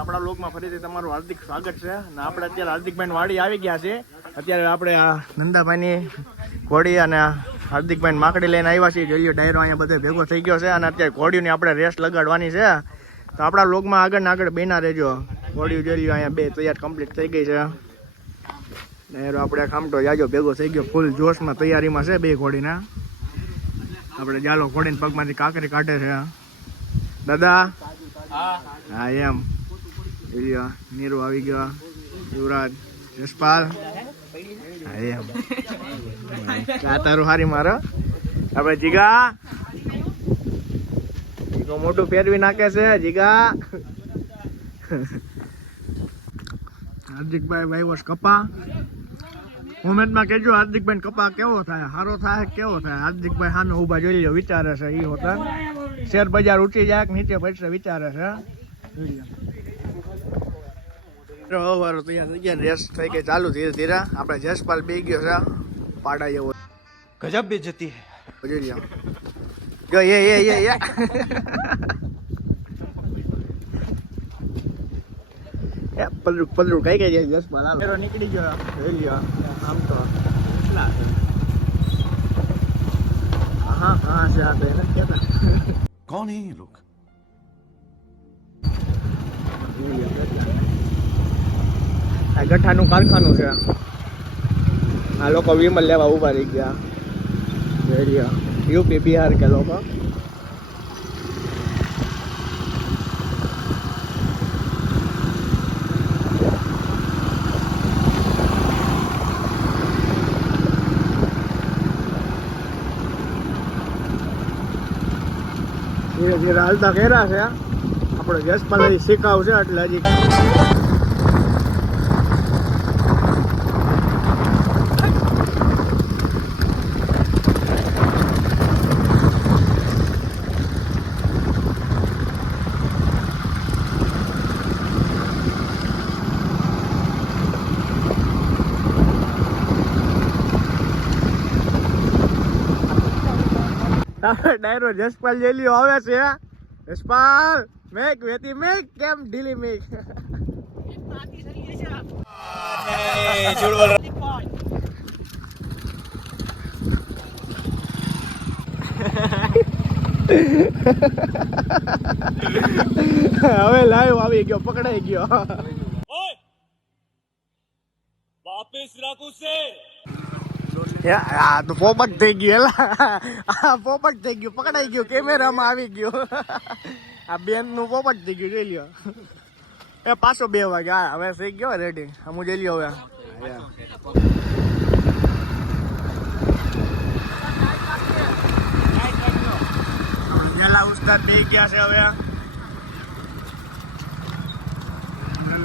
આપણા લોકમાં ફરીથી તમારું હાર્દિક સ્વાગત છે અને આપણે અત્યારે હાર્દિકભાઈ વાડી આવી ગયા છે. અત્યારે આપણે આ નંદાભાઈની ઘોડી અને હાર્દિકભાઈ માકડી લઈને આવ્યા છીએ. જોઈ લો ડાયરો અહીંયા બધે ભેગો થઈ ગયો છે અને અત્યારે ઘોડીઓની આપણે રેસ લગાડવાની છે. તો આપણા લોકમાં આગળ ને આગળ બેના રહેજો. ઘોડીઓ જોઈ લો અહીંયા બે તૈયાર કમ્પ્લીટ થઈ ગઈ છે. ડાયરો આપણે ખામટો જાજો ભેગો થઈ ગયો, ફૂલ જોશમાં તૈયારીમાં છે બે ઘોડીના. આપણે જાલો ઘોડીને પગમાંથી કાંકરી કાઢે છે દાદા. હા એમ નીરુ આવી ગયો, યુવરાજ, જસપાલ. હા એમ તારું હારી મારો. આપણે જીગા મોટું ફેરવી નાખે છે. જીગા હાર્દિકભાઈ વાઈવસ કપા. કોમેન્ટમાં કહેજો હાર્દિકભાઈ કપા કેવો થાય, સારો થાય કેવો થાય. હાર્દિકભાઈ સામે ઊભા જોઈ લો, વિચારે છે એ હોતા શેર બજાર ઊંચી જાય નીચે પડશે વિચારે છે. રેસ થઈ ગઈ ચાલુ ધીરે ધીરે. આપણે જસપાલ બે ગયો છે પાડા જેવો. ગજબ બે જતી જોઈ લો પલરું પલરું કઈ કઈ જાય જસપાલ નીકળી ગયો. જોઈ લ્યો આમ તો હા છે આ તો એને કહેતા. कौन है ये लोग? આ ગઠ્ઠાનું કારખાનું છે. આ લોકો વિમલ લેવા ઉભા રહી ગયા. યુપી બિહાર કે લોકો. ધીરે ધીરે હાલતા ઘેરા છે. આપણે જસપાલ હજી શીખાવ છે એટલે હજી ડાયરો જસપાલ જેલી આવે છે. જસપાલ મેક વેતી મેક કેમ ઢીલી મેક. હવે લાઈવ આવી ગયો, પકડાઈ ગયો. वापस रखो से આ તો પોપટ થઈ ગયું. આ પોપટ થઈ ગયું, પકડાઈ ગયું, કેમેરામાં આવી ગયું. આ બેન નું પોપટ થઈ ગયું. જોઈ લ્યો એ પાછો 2 વાગે. હા હવે થઈ ગયો રેડી. હું જોઈ લ્યો હવે પેલા ઉસ્તાદ બે ગયા છે. હવે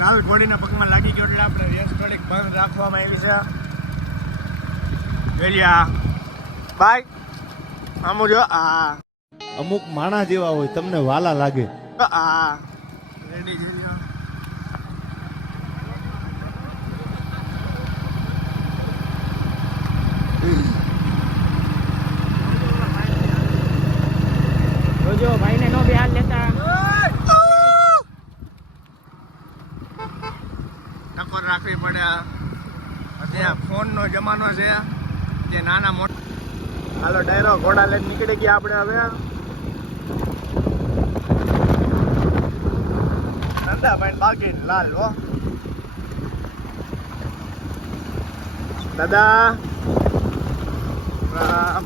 લાલ ઘોડીના પગમાં લાગી ગયો એટલે આપણે રેસ થોડીક બંધ રાખવામાં આવી છે. બાય આમ જો. આ અમુક માણા જેવા હોય તમને વાલા લાગે. આ રેડી જોજો ભાઈને નો બિહાર લેતા. ટકોર રાખવી પડે. અત્યારે ફોન નો જમાનો છે. જે નાના મોટા. હાલો ડાયરો ઘોડા લઈને નીકળી ગયા આપણે. હવે નંદાભાઈ બાકી લાલ હો દાદા. રામ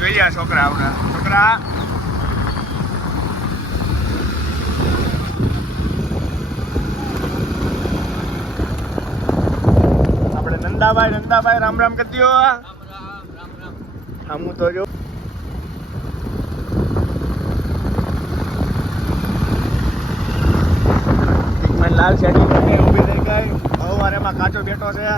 જોઈએ છોકરા. આપણા છોકરા આપણે નંદાભાઈ રામ રામ કરી દો. હું તો જો લાલ શેડી ઉભી થઈ ગઈ. હવે એમાં કાચો બેઠો છે.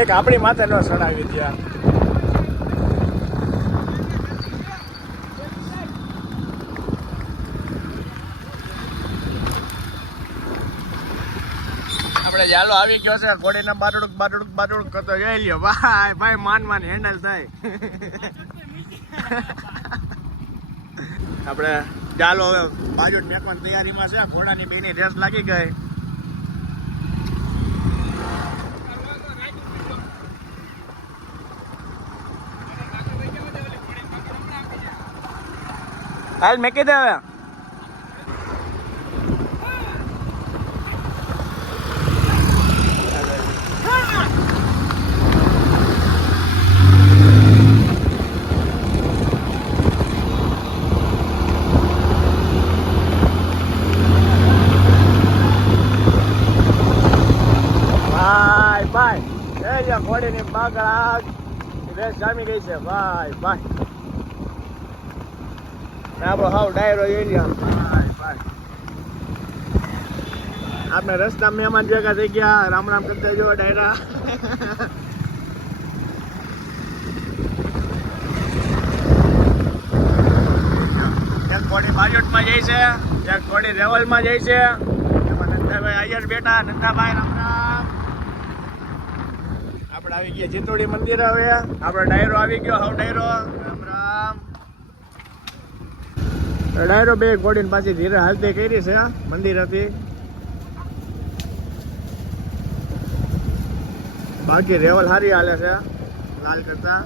છેક આપણી માથે ન ચડાવી ત્યાં. આપણે ચાલો આવી ગયો છે ઘોડીને બાટડુક કરતો જોઈ લ્યો. ભાઈ ભાઈ માન હેન્ડલ થાય. આપણે ચાલો હવે બાજુ મેકવાની તૈયારીમાં છે. ઘોડાની બેની રેસ લાગી ગઈ. હાલ મેકી દે હવે. ઘોડીની બાગડા રેસ જામી ગઈ છે. ભાઈ ભાઈ આપણો હાવ ડાયરો એરિયા. ભાઈ ભાઈ આપણે રસ્તા મહેમાન ભેગા થઈ ગયા. રામ રામ કરતા જો ડાયરા. એક ઘોડી બાજોટમાં જાય છે, એક ઘોડી રેવલમાં જાય છે. એમાં નંદાભાઈ અહીંયા જ બેઠા. નંદાભાઈ રામ રામ. આપણે આવી ગયા જીતોડી મંદિર. હવે આપણો ડાયરો આવી ગયો. હાવ ડાયરો રામ રામ. ડાયરો બે ઘોડીને પાછી ધીરે હાલતી કરી છે મંદિર હતી. બાકી રેવલ હારી હાલે છે લાલ કરતા.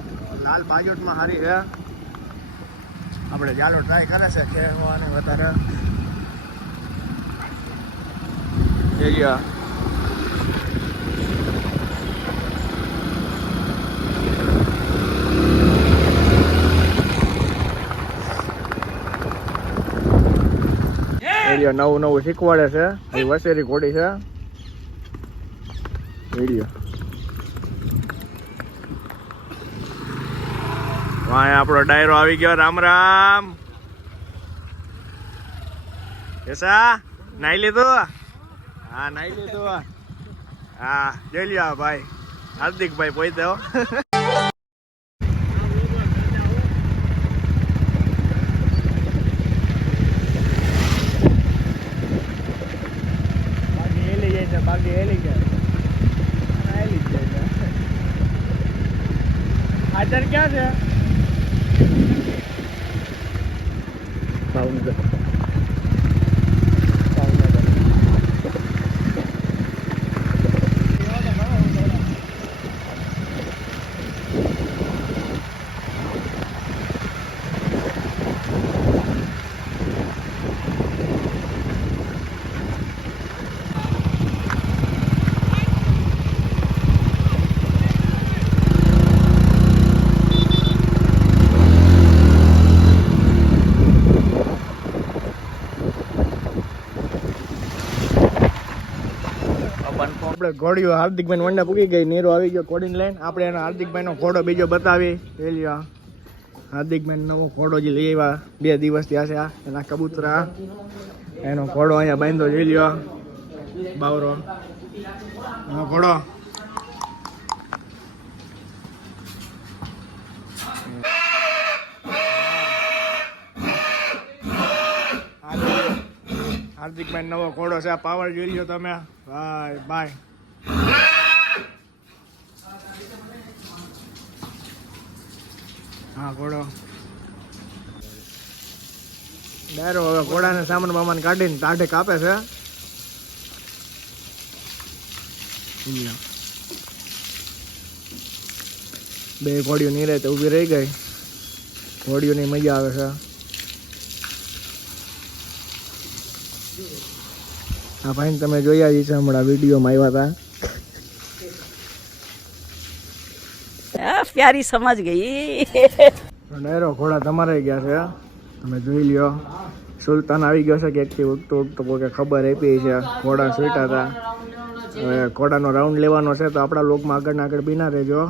લાલ બાજોટમાં હારી છે. આપણે ચાલો ટ્રાય કરે છે કે વધારે જઈએ. નવું શીખવાડે છે. એ વસેરી ઘોડી છે. વિડીયો આપણો ડાયરો આવી ગયો. રામ રામ. કેસા નાઈ લીધું? હા નાઈ લીધું. હા જોઈ લ્યો ભાઈ હાર્દિકભાઈ પોઈ દો. બાકી હેલી જાય. હેલી જ જાય. હાજર ક્યાં છે? ભાવનગર. આપણે ઘોડીઓ હાર્દિકભાઈ વંડા પૂકી ગઈ. નીરો આવી ગયો ઘોડીને લઈને. આપણે એનો હાર્દિકભાઈ નો ઘોડો બીજો બતાવી. એ લ્યો હાર્દિકભાઈ નવો ઘોડો જે લઈ આવ્યા 2 દિવસ થયા છે. એના કબૂતરા એનો ઘોડો અહીંયા બાંધો જોઈ લ્યો. બાવરો એનો ઘોડો. હાર્દિકભાઈ નવો ઘોડો છે. પાવર જોઈ લ્યો તમે. ભાઈ ભાઈ હા ઘોડો ડાયરો. હવે ઘોડાને સામાન બામાન કાઢીને ટાઢે કાપે છે. બે ઘોડીઓ નીરે તો ઊભી રહી ગઈ. ઘોડીઓની મજા આવે છે. આ ભાઈ તમે જોયા જ છે હમણાં વિડીયોમાં આવ્યા હતા. પ્યારી સમજ ગઈ. ડાયરો ઘોડા તમારે ગયા છે. તમે જોઈ લ્યો. સુલતાન આવી ગયો છે કે એકથી ઉગતો કોઈ ખબર આપી છે. ઘોડા છૂટા હતા. હવે ઘોડાનો રાઉન્ડ લેવાનો છે તો આપણા લોકમાં આગળ બીના રહેજો.